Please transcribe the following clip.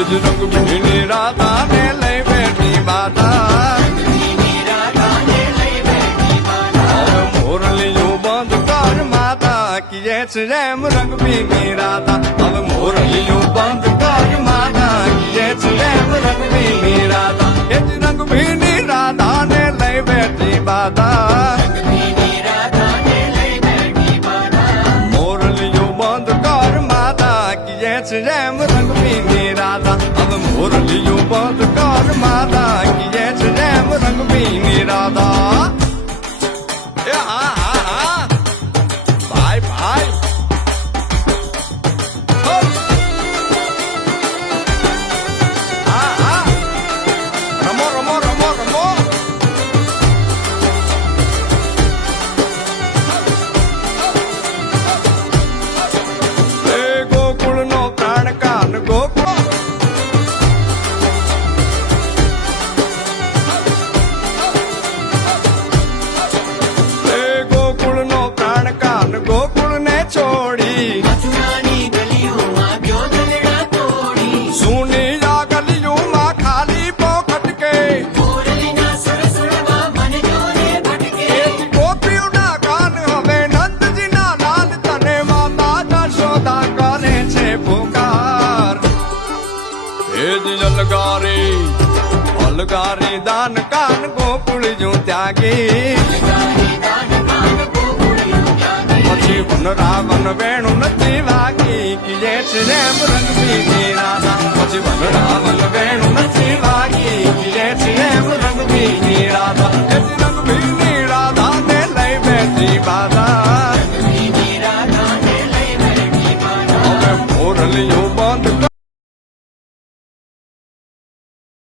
જ રંગ ભીની રાધા ને લઈ બેઠી માતા મોરલીયું બંધ કર માતા કીએ છે એમ રંગ ભીની રાધા હવે મોરલીયું બંધ કર માતા કીએ છે એમ રંગ ભીની રાધા એ જ રંગ ભીની રાધા ને લઈ બેઠી માતા મોરલીયું બંધ કર માતા કીએ છે એમ રંગ ભીની રાધા હવે મોરલીયું બંધ કર માતા કીએ છે એમ રંગ ભીની રાધા એ હા હા હા ભાઈ ભાઈ હા હા રમો રમો રમો રમો એ ગોકુળનો પ્રાણ કાન ગોકુળ એ ગોકુળનો પ્રાણ કાન ગોકુળને છોડી સૂની આ ગલીઓમાં ખાલી પોખટ કે ગોપીઓના કાન હવે નંદજીના લાલ તને માતા જશોદા કરે છે પુકાર એ જ અલગારી દાન કાન ગોકુળિયું ત્યાગી પછી વન રાવણ વેણું નથી વાગી કીએ છે એમ રંગ ભીની રાધા પછી વન રાવણ વેણું નથી વાગી કીએ છે એમ રંગ ભીની રાધા એ જ રંગ ભીની રાધા ને લઈ બેઠી બાધા